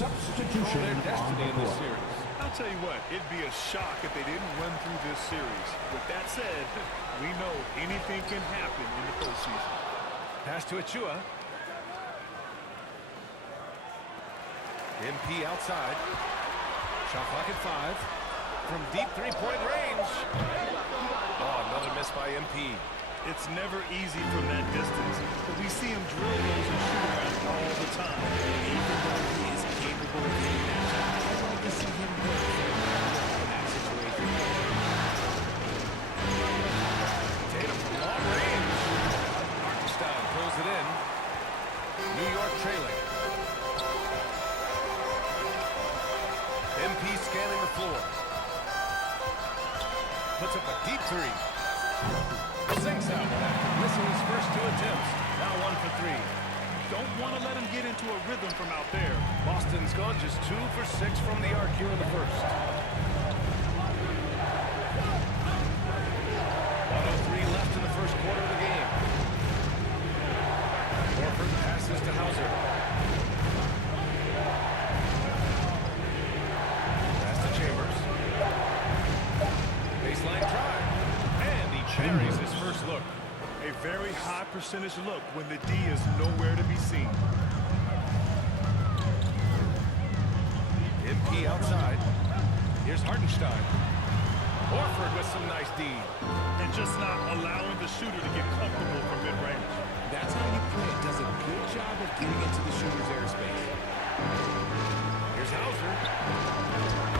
Substitution their destiny in this court. series. I'll tell you what, it'd be a shock if they didn't run through this series. With that said, we know anything can happen in the postseason. Pass to Achua. MP outside. Shot clock at 5. From deep three-point range. Oh, another miss by MP. It's never easy from that distance, but we see him drill those and shoot around all the time. Even though he is capable of hitting that shot, I'd like to see him work in that situation. Tatum from long range. Hartenstein pulls it in. New York trailing. MP scanning the floor. Puts up a deep three. Sinks out after missing his first 2 attempts. Now 1 for 3. Don't want to let him get into a rhythm from out there. Boston's gone just 2 for 6 from the arc here in the first. 1:03 left in the first quarter of the game. Horford passes to Hauser. Pass to Chambers. Baseline drive. And he carries his first look. A very high percentage look when the D is nowhere to be seen. MP outside. Here's Hartenstein. Horford with some nice D. And just not allowing the shooter to get comfortable from mid-range. That's how you play. It does a good job of getting into the shooter's airspace. Here's Hauser.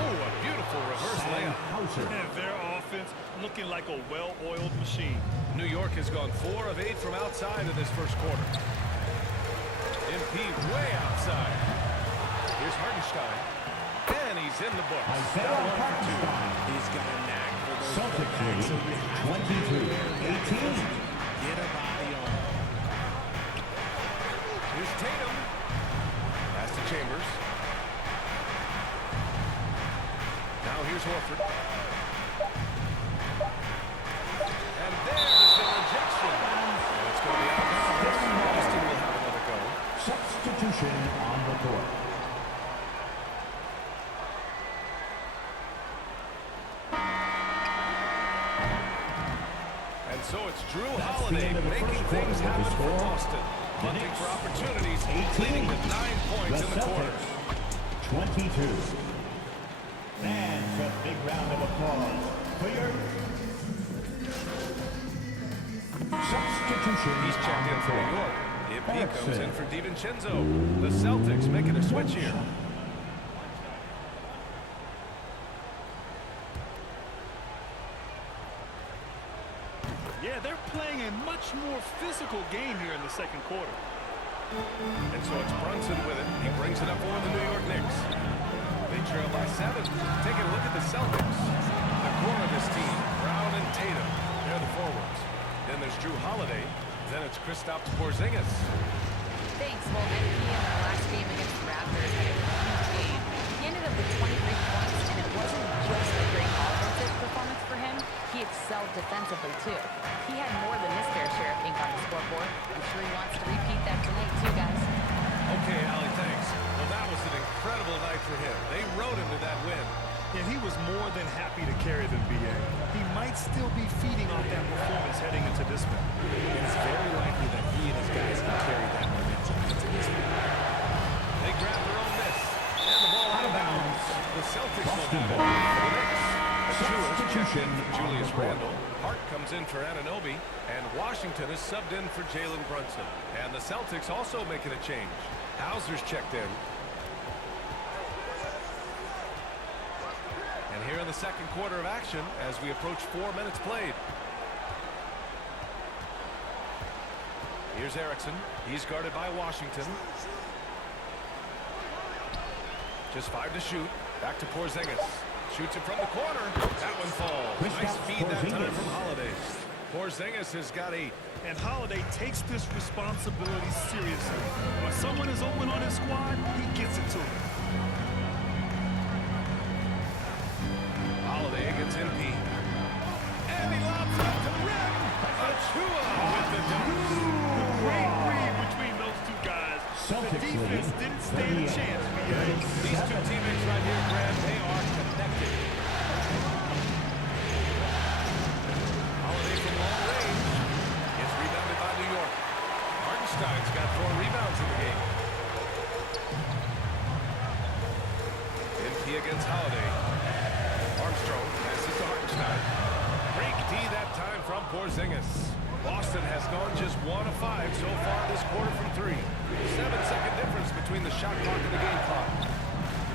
Oh, a beautiful reverse layup. And their offense looking like a well-oiled machine. New York has gone 4 of 8 from outside in this first quarter. MP way outside. Here's Hartenstein. And he's in the books. Now 1 for 2. He's got a knack for those Celtics lead 22-18. Get a body on him. Here's Tatum. Pass to Chambers. Now here's Horford. And there's the rejection. And it's going to be out of bounds. Boston will have another go. Substitution on the court. And so it's Drew Holiday making things happen for Boston. Hunting for opportunities, leading with 9 points in the quarter. 22. And a big round of applause for your substitution. He's checked in for New York. He comes in for DiVincenzo. The Celtics making a switch here. Yeah, they're playing a much more physical game here in the second quarter. And so it's Brunson with it. He brings it up for the New York Knicks. They trail by 7. Taking a look at the Celtics. The core of this team, Brown and Tatum. They're the forwards. Then there's Drew Holiday. Then it's Kristaps Porzingis. Thanks. Well, MP in our last game against the Raptors had a huge game. He ended up with 23 points, and it wasn't just a great offensive performance for him. He excelled defensively, too. He had more than his fair share of ink on the scoreboard. I'm sure he wants to repeat that tonight, too, guys. Okay, Allie, thanks. Well, that was an incredible night for him. They rode him to that win. And he was more than happy to carry them, B.A. He might still be feeding off that performance heading into this one. It's very likely that he and his guys can carry that momentum into this one. They grab their own miss. And the ball out of bounds. The Celtics will have it for the Knicks. Substitution for Julius Randle. Hart comes in for Anunoby. And Washington is subbed in for Jalen Brunson. And the Celtics also making a change. Hauser's checked in. And here in the second quarter of action as we approach 4 minutes played. Here's Erickson. He's guarded by Washington. Just 5 to shoot. Back to Porzingis. Shoots it from the corner. That one falls. Nice feed that time from Holiday. Porzingis has got 8. And Holiday takes this responsibility seriously. When someone is open on his squad, he gets it to him. Holiday against MP. And he lobs it up to the rim. Achua with the dunk. Great read between those two guys. Celtics lead defense didn't stand a 38. chance. These two teammates right here, Grant, they are connected. Holiday from long range. Gets rebounded by New York. Hartenstein's got 4 rebounds in the game. MP against Holiday. Armstrong passes to Hartenstein. Great D that time from Porzingis. Boston has gone just 1 of 5 so far this quarter from 3. 7-second difference between the shot clock and the game clock.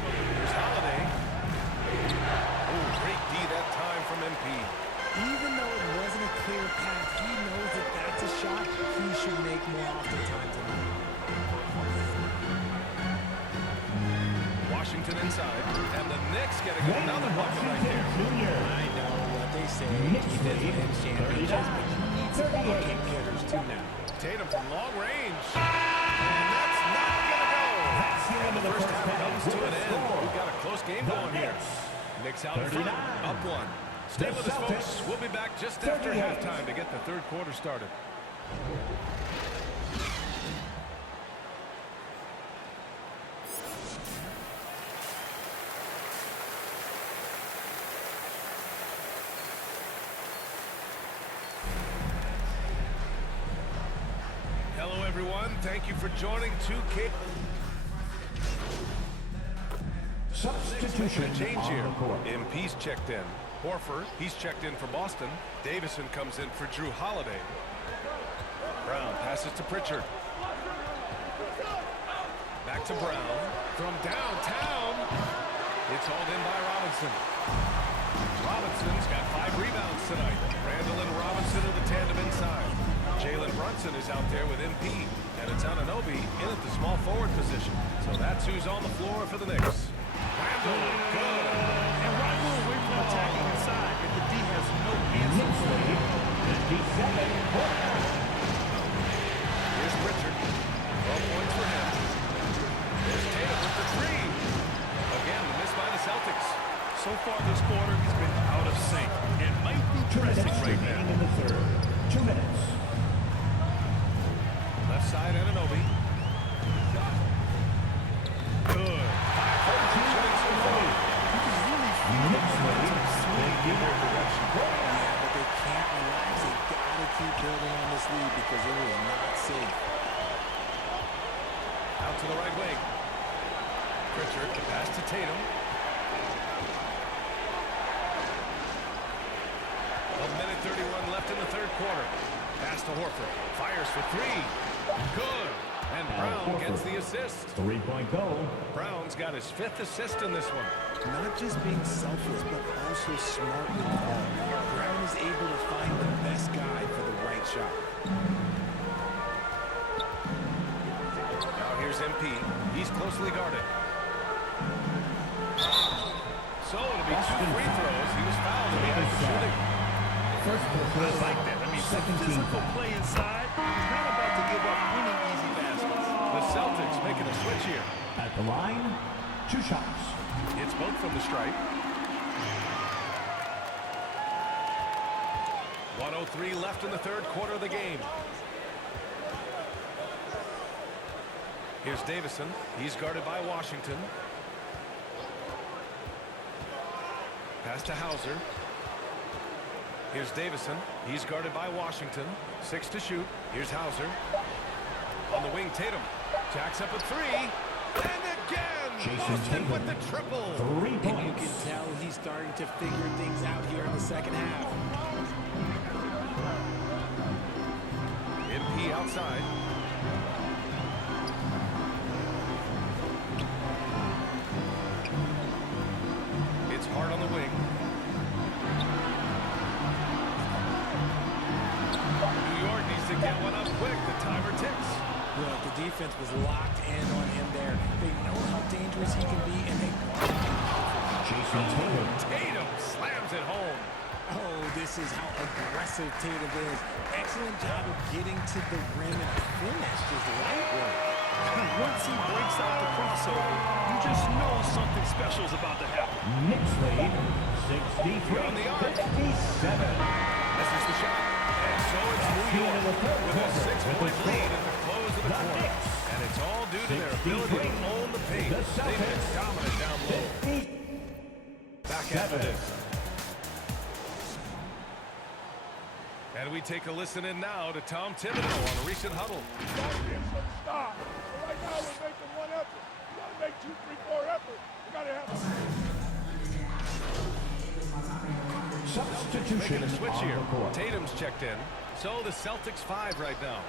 Here's Holiday. Oh, great D that time from MP. Even though it wasn't a clear path, he knows that that's a shot he should make more often time tonight. Washington inside, and the Knicks getting another bucket right there. I know what they say. Defense wins championships, but he needs some bucket getters too now. Tatum from long range. And that's not going to go. And the first half comes to an end. We've got a close game going here. Knicks out in front, up 1. Stay with us, folks. We'll be back just after halftime to get the third quarter started. Hello, everyone. Thank you for joining 2K. Substitution Change on here. the court. MP's checked in. Horford, he's checked in for Boston. Davison comes in for Drew Holiday. Brown passes to Pritchard. Back to Brown. From downtown. It's hauled in by Robinson. Robinson's got 5 rebounds tonight. Randall and Robinson are the tandem inside. Jalen Brunson is out there with MP. And it's Anunoby in at the small forward position. So that's who's on the floor for the Knicks. Randall, good. And why go away from attacking inside if the D has no answer? Knicks lead 57. Here's Pritchard. 12 points for him. There's Tatum with the 3. Again, the miss by the Celtics. So far this quarter, he's been out of sync and might be 2 minutes dressing right now. remaining in the third. 2 minutes. Left side, Anunoby. Good. 14 shots so far. Knicks lead In their direction. Yeah, but they can't relax. They gotta keep building on this lead because it is not safe. Out to the right wing. Pritchard, the pass to Tatum. A minute 31 left in the third quarter. Pass to Horford. Fires for 3. Good. And Brown gets the assist. 3-point goal. Brown's got his 5th assist in this one. Not just being selfless, but also smart with the ball. Brown is able to find the best guy for the right shot. Now here's MP. He's closely guarded. So it'll be 2 free throws. He was fouled in the act of shooting. First I like that. I mean, some 17 physical play inside. He's not about to give up winning easy baskets. The Celtics making a switch here. At the line, 2 shots. It's both from the stripe. 1:03 left in the third quarter of the game. Here's Davison. He's guarded by Washington. Pass to Hauser. Here's Davison. He's guarded by Washington. 6 to shoot. Here's Hauser. On the wing, Tatum. Jacks up a 3. And again! Jason Boston Tatum. with the triple. 3 And you points. can tell he's starting to figure things out here in the second half. MP outside. It's hard on the wing. New York needs to get one up quick. The timer ticks. Well, the defense was locked in on him there. They know how dangerous he can be, and they guard him. Jason Tatum. Tatum slams it home. Oh, this is how aggressive Tatum is. Excellent job of getting to the rim and finish just right work. Once he breaks out the crossover, you just know something special is about to happen. Knicks lead 63 On the arc. 57. Misses the shot. And so it's New York with a 6-point lead at the close of the quarter. And it's all due to ability to own the paint. The They've been Celtics. dominant down low. Back after this. And we take a listen in now to Tom Thibodeau on a recent huddle. Gotta get some stop. So right now we're making one effort. We gotta make 2, 3, 4 efforts. We gotta have Substitution Making a switch on here. the court. Tatum's checked in. So the Celtics 5 right now.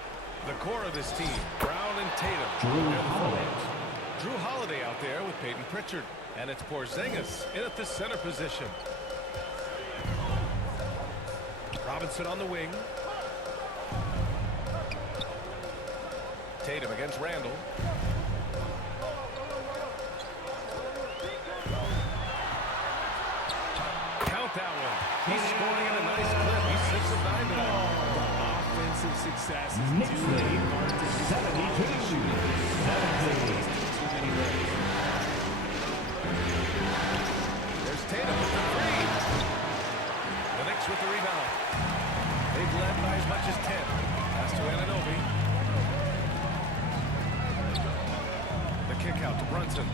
The core of this team, Brown and Tatum. Drew They're the Holiday. forwards. Drew Holiday out there with Peyton Pritchard. And it's Porzingis in at the center position. Robinson on the wing. Tatum against Randall. Count that one. He's scoring at a nice clip. He's 6 of 9 tonight. Offensive success is Knicks due lead in part to 72. 70. too many looks. There's Tatum with the three. The Knicks with the rebound. They've led by as much as 10. Pass to Anunoby. The kick out to Brunson.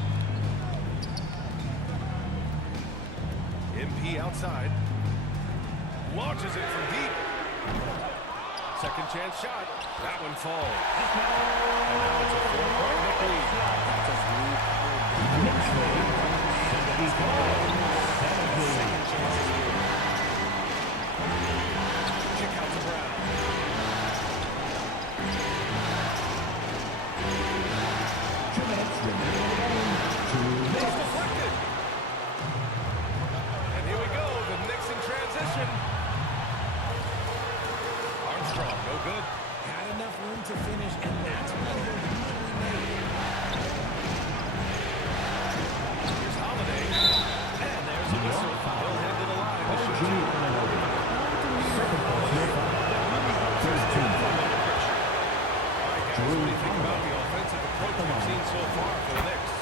MP outside. Launches it from deep. Second chance shot. That one falls. And now it's a 4-point Knick lead. That's a blue Knicks lead 74. 70. Kick out to Brown. 2 minutes remaining in the game. 2 It's minutes. deflected. And here we go. The Knicks in transition. Armstrong, no good. had enough room to finish, and that's what he'll usually make. Here's Holiday. And there's a whistle. He'll head to the line. This should Drew Holiday. Second quarter. 13. All right, guys, what do you think about the offensive approach we've seen so far for the Knicks?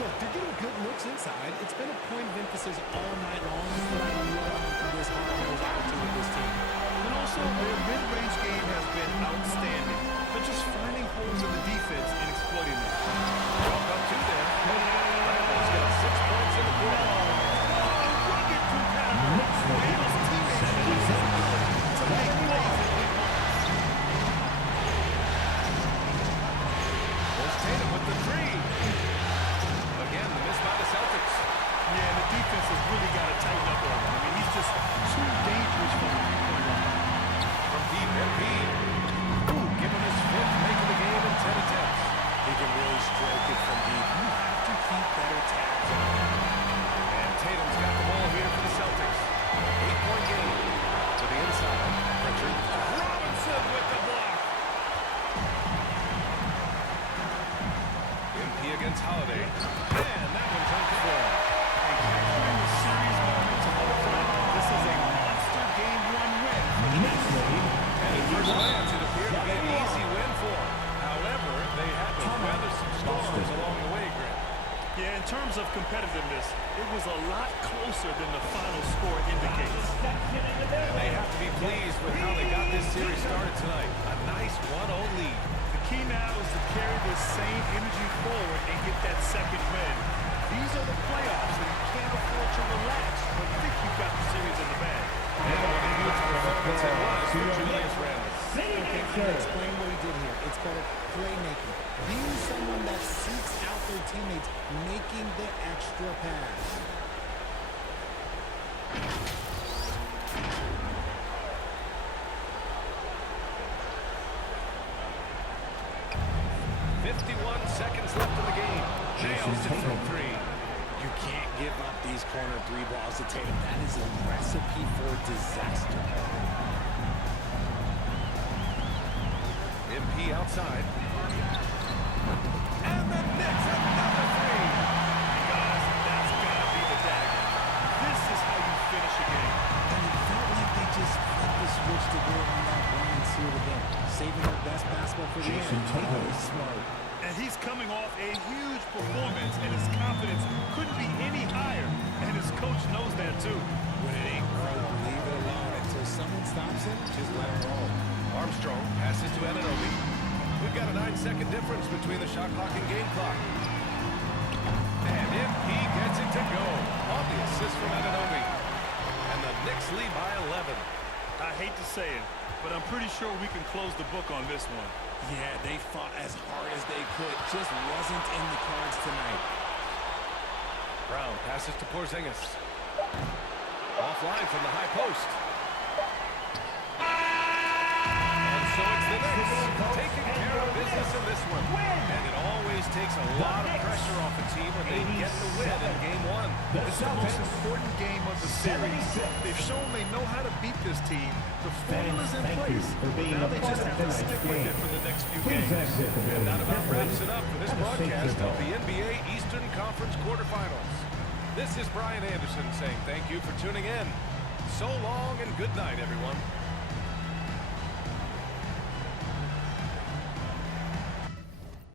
Look, they're getting good looks inside. It's been a point of emphasis all night long. But I love this hard-nosed attitude with this team. And also, their mid-range game has been outstanding. But just finding holes in the defense and exploiting them. Drop up two there. Randall's got 6 points in the quarter. Rocket compatible. Knicks lead Randall's teammates have the 76. ability to make plays at big moments. There's Tatum with the three. Again, the miss by the Celtics. Yeah, and the defense has really got to tighten up on him. I mean, he's just too dangerous from the three-point line. From deep, MP. Ooh, giving his fifth, making the game in 10 attempts. He can really stroke it from deep. You have to keep better tabs on him. And Tatum's got the ball here for the Celtics. 8-point game. To the inside. Pritchard. Robinson with the block. MP against Holiday. And that one's uncontrolled. And capturing the series momentum up front. This is a monster game one win for the Knicks lead And at first glance, it appeared to be an easy win for them. However, they had to weather some storms along the way, Grant. Yeah, in terms of competitiveness, it was a lot closer than the final score indicates. And they have to be pleased with how they got this series started tonight. A nice 1-0 lead. The key now is to carry this same energy forward and get that second win. These are the playoffs, and you can't afford to relax or think you've got the series in the bag. And what a huge performance it was for Julius Randle. Okay, I'll explain what he did here. It's called playmaking. Being someone that seeks out their teammates, making the extra pass. 51 seconds left in the game. Nails it from three. You can't give up these corner three balls to Tatum. That is a recipe for disaster. MP outside. And the Knicks another three. Guys, that's got to be the dagger. This is how you finish a game. And it felt like they just flipped the switch to go on that run and seal the game. Saving their best basketball for the Jason end. Tatum. Very smart. And he's coming off a huge performance, and his confidence couldn't be any higher. And his coach knows that, too. When it ain't broke, leave it alone. Until someone stops him, just let it roll. Armstrong passes to Anunoby. We've got a 9-second difference between the shot clock and game clock. And in he gets it to go on the assist from Anunoby. And the Knicks lead by 11. I hate to say it, but I'm pretty sure we can close the book on this one. Yeah, they fought as hard as they could. Just wasn't in the cards tonight. Brown passes to Porzingis. Offline from the high post. And so it's the Knicks taking care of business in this one. And it always takes a lot of pressure off a team when they get the win in game one. It's the most important game of the series. They've shown they know how to beat this team. The formula's in place. Now they just have to stick with it for the next few games. And that about wraps it up for this broadcast of the NBA Eastern Conference quarterfinals. This is Brian Anderson saying thank you for tuning in. So long and good night, everyone.